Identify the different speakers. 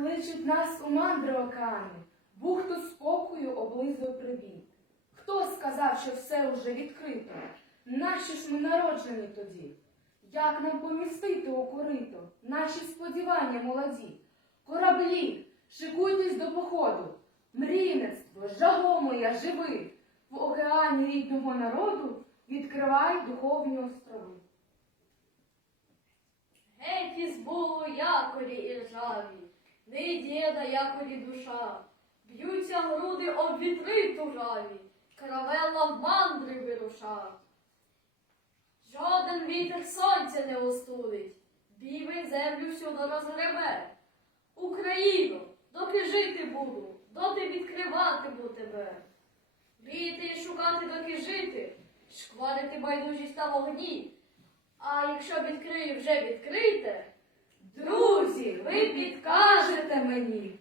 Speaker 1: Кличуть нас у мандри океани, бухту спокою облизує привіт. Хто сказав, що все уже відкрито? Нащо ж ми народжені тоді? Як нам помістити у корито наші сподівання молоді? Кораблі, шикуйтесь до походу, мрійництво, жаго моя, живи, в океані рідного народу відкривай духовні острови.
Speaker 2: Геть із було якорі і ржаві, не діда якорі душа. Б'ються груди об вітри тужаві, каравелла в мандри вируша. Жоден вітер сонця не остудить, бівень землю всюди розгребе. Україно, доки жити буду, доти відкриватиму тебе. Віти і шукати, доки жити, шкварити байдужість на вогні. А якщо відкрию вже відкрите, друзі, ви підкажете мені.